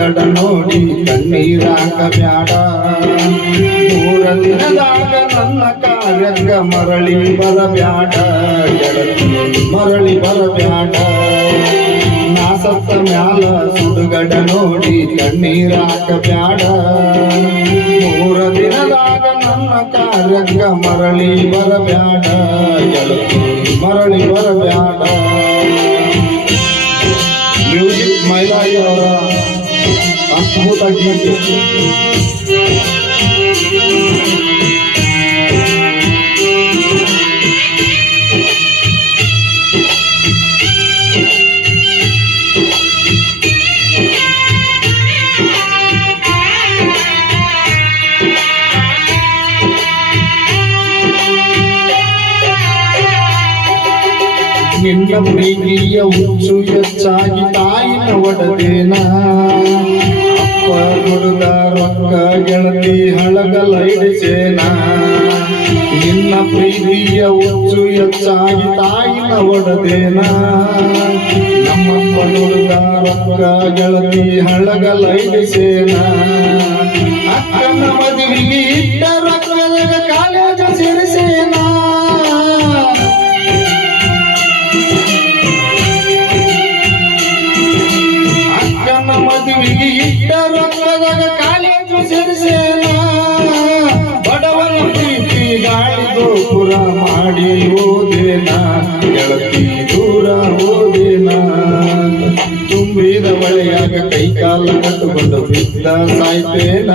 ಸುಡುಗಡ ನೋಡಿ ಕಣ್ಣೀರಾಕ ಬ್ಯಾಡ. 3 ದಿನದಾಗ ನನ್ನ ಕಾರ್ಯಕ್ಕ ಮರಳಿ ಬರಬ್ಯಾಡ ಗೆಳತಿ, ಮರಳಿ ಬರಬ್ಯಾಡ. ನಾ ಸತ್ತ ಮ್ಯಾಲ ಸುಡುಗಡ ನೋಡಿ ಕಣ್ಣೀರಾಕ ಬ್ಯಾಡ. 3 ದಿನದಾಗ ನನ್ನ ಕಾರ್ಯಕ್ಕ ಮರಳಿ ಬರಬ್ಯಾಡ ಗೆಳತಿ, ಮರಳಿ ಬರಬ್ಯಾಡ. ಮ್ಯೂಸಿಕ್ ಮೈಲಾಯಿ ಅವರ ಅದ್ಭುತ ಗೀತೆ. ನಿನ್ನ ಪ್ರೀತಿಯ ಹುಚ್ಚು ಹೆಚ್ಚಾಗಿ ತಾಯಿನ ಒಡದೇನ. ಅಪ್ಪ ದುಡ್ದ ರೊಕ್ಕ ಗೆಳತಿ ಹಳಗಲ ಹಿಡಿಸೇನ. ನಿನ್ನ ಪ್ರೀತಿಯ ಹುಚ್ಚು ಹೆಚ್ಚಾಗಿ ತಾಯಿನ ಒಡದೇನ. ನಮ್ಮಪ್ಪ ದುಡ್ದ ರೊಕ್ಕ ಗೆಳತಿ ಹಳಗಲ ಹಿಡಿಸೇನ. ಅಕ್ಕನ ಮದುವೆಗೆ ಇಟ್ಟ ರೊಕ್ಕದಾಗ ಕಾಲೇಜ ಸೇರಿಸೇನ. ಮದುವೆಗೆ ಇಟ್ಟ ರೊಕ್ಕದಾಗ ಕಾಲೇಜು ಸೇರಿಸೇನ. ಬಡವನ ಪ್ರೀತಿ ಗಾಳಿ ಗೋಪುರ ಮಾಡಿ ಓದೇನ ಗೆಳತಿ, ದೂರ ಓದೇನ. ತುಂಬಿದ ಬಳೆಯಾಗ ಕೈಕಾಲ ಕಟ್ಟುಕೊಂಡು ಬಿದ್ದ ಸಾಯ್ತೇನ.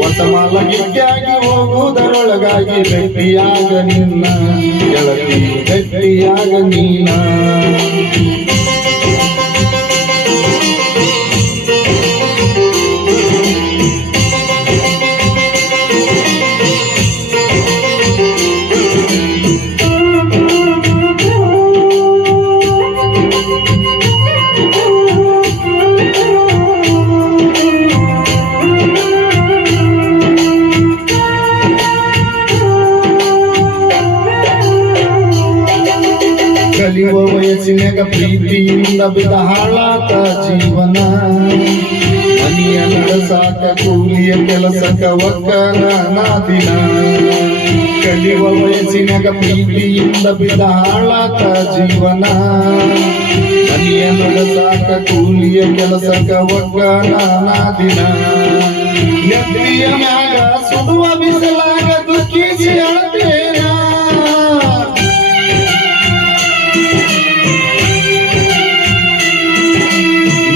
ಹೊಸ ಮಾಲಗಿದ್ದಾಗಿ ಹೋಗುವುದರೊಳಗಾಗಿ ಗಟ್ಟಿಯಾಗ ನಿನ್ನ ಗೆಳತಿ, ಗಟ್ಟಿಯಾಗ ನೀನ. ಕಲಿಯುವ ವಯಸ್ಸಿನಾಗ ಪ್ರೀತಿಯಿಂದ ಬಿದ ಹಾಳಾತ ಜೀವನ. ಮನೆಯ ನಡೆಸಾಕ ಕೂಲಿಯ ಕೆಲಸಕ್ಕ ಒಕ್ಕನ ದಿನ. ಕಲಿಯುವ ವಯಸ್ಸಿನಾಗ ಪ್ರೀತಿಯಿಂದ ಬಿದ ಹಾಳಾತ ಜೀವನ. ಮನೆಯ ನಡೆಸಾಕ ಕೂಲಿಯ ಕೆಲಸಕ್ಕ ಒಕ್ಕನ ದಿನ. ನೆತ್ತಿಯ ಮ್ಯಾಗ ಸುಡುವ ಬಿಸಲಾಗ ದುಃಖಿಸಿ ಅಳತೇನ.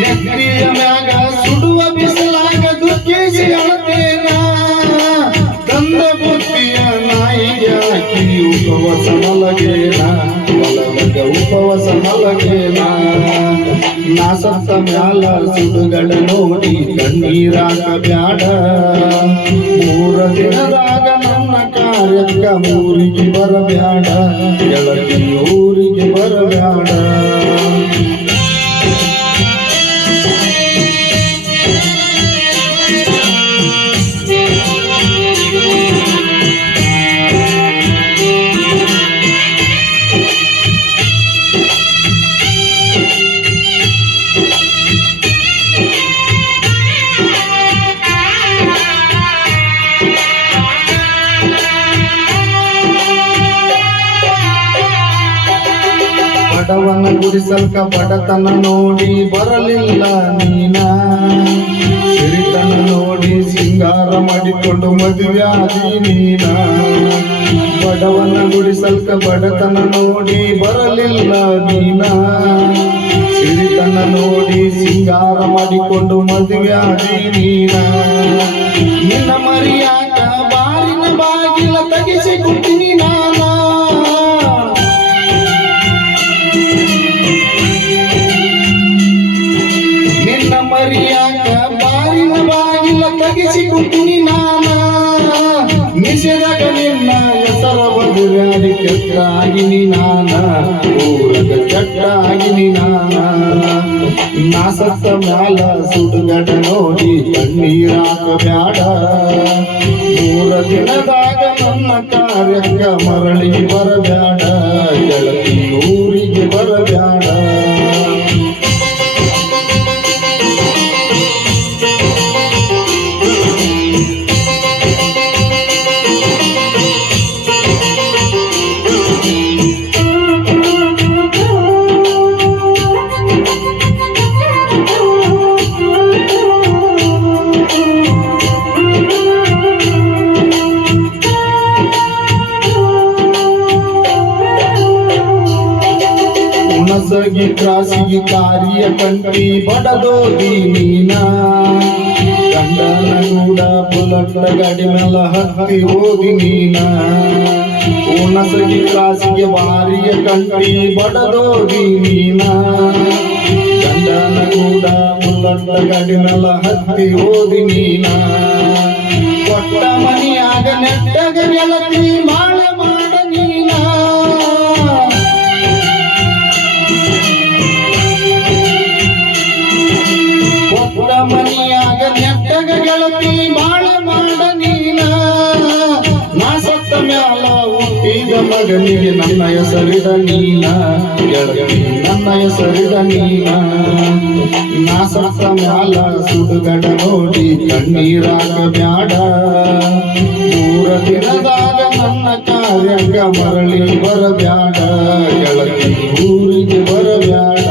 ನೆತ್ತಿಯ ಮ್ಯಾಗ ಸುಡುವ ಬಿಸಲಾಗ ದುಃಖಿಸಿ ಅಳತೇನ. ತಂದ ಬುದ್ಧಿಯ ನಾಯಿಗೆ ಹಾಕಿ ಉಪವಾಸ ಮಲಗೇನ. ಹೊಲದಾಗ ಉಪವಾಸ ಮಲಗೇನ. ನಾ ಸತ್ತ ಮ್ಯಾಲ ಸುಡುಗಡ ನೋಡಿ ಕಣ್ಣೀರಾಕ ಬ್ಯಾಡ. 3 ದಿನದಾಗ ನನ್ನ ಕಾರ್ಯಕ್ಕ ಊರಿಗೆ ಬರಬ್ಯಾಡ ಗೆಳತಿ, ಊರಿಗೆ ಬರಬ್ಯಾಡ. ಬಡವನ ಗುಡಿಸಲ್ಕ ಬಡತನ ನೋಡಿ ಬರಲಿಲ್ಲ ನೀನ. ಸಿರಿತನ ನೋಡಿ ಸಿಂಗಾರ ಮಾಡಿಕೊಂಡು ಮದುವೆಯಾದಿ ನೀನ. ಬಡವನ ಗುಡಿಸಲ್ಕ ಬಡತನ ನೋಡಿ ಬರಲಿಲ್ಲ ನೀನ. ಸಿರಿತನ ನೋಡಿ ಸಿಂಗಾರ ಮಾಡಿಕೊಂಡು ಮದುವೆಯಾದಿ ನೀನ. ನಿನ್ನ ಮರಿಯಾಕ ಬಾರಿನ ಬಾಗಿಲ ತಗಿಸಿ ಕೊಡ್ತೀನಿ ನಾನ. ನಿನ್ನ ಮರಿಯಾಕ ಬಾರಿನ ಬಾಗಿಲ ತಗಿಸಿ ಕೊಡ್ತೀನಿ ನಾನ. ನಿಷೇಧಕ ನಿನ್ನ ಹೆಸರ ಬದುರಾಡಿ ಕೆಟ್ಟಾಗಿನಿ ನಾನ. ಊರದ ಕೆಟ್ಟಾಗಿನಿ ನಾನ. ನಾ ಸತ್ತ ಮ್ಯಾಲ ಸುಡುಗಡ ನೋಡಿ ಕಣ್ಣೀರಾಕ ಬ್ಯಾಡ. 3 ದಿನದಾಗ ನನ್ನ ಕಾರ್ಯಕ್ಕ ಮರಳಿ ಬರಬ್ಯಾಡ ಗೆಳತಿ, ಊರಿಗೆ ಬರಬ್ಯಾಡ. ಹುಣಸಗಿ ಕ್ರಾಸಿಗೆ ಕಾರ್ಯ ಕಂಟಿ ಬಡದೋದಿ ನೀನ ಗಂಡನ ಕೂಡ ಬುಲಟ್ ಗಾಡಿ ಮೇಲ ಹತ್ತಿ ಹೋಗಿ ನೀನ ಹುಣಸಗಿ ಕ್ರಾಸಿಗೆ ಬಾರಿಯ ಕಂಟಿ ಬಡದೋದಿ ನೀನ ಗಂಡನ ಕೂಡ ಬುಲಟ್ ಗಾಡಿ ಮೇಲ ಹತ್ತಿ ಹೋದಿ ನೀನ ಕೊಟ್ಟ ಮನಿಯಾಗ ನೆಟ್ಟಗ ಗೆಳತಿ ಮಾಡ ಮಾಡ ನೀನ ಕೊಟ್ಟ ಮನಿಯಾಗ ನೆಟ್ಟಗ ಗೆಳತಿ ಬಾಳ ಮಾಡ ನೀನ ನಾ ಸತ್ತ ಮ್ಯಾಲ ಹುಟ್ಟಿದ ಮಗನಿಗೆ ನನ್ನ ಹೆಸರಿಡ ನೀನ ಗೆಳತಿ ನನ್ನ ಹೆಸರಿಡ ನೀನ ನಾ ಸತ್ತ ಮ್ಯಾಲ ಸುಡುಗಡ ನೋಡಿ ಕಣ್ಣೀರಾಗ ಬ್ಯಾಡ 3 ದಿನದಾಗ ನನ್ನ ಕಾರ್ಯಕ್ಕ ಮರಳಿ ಬರಬ್ಯಾಡ ಗೆಳತಿ ಊರಿಗೆ ಬರಬ್ಯಾಡ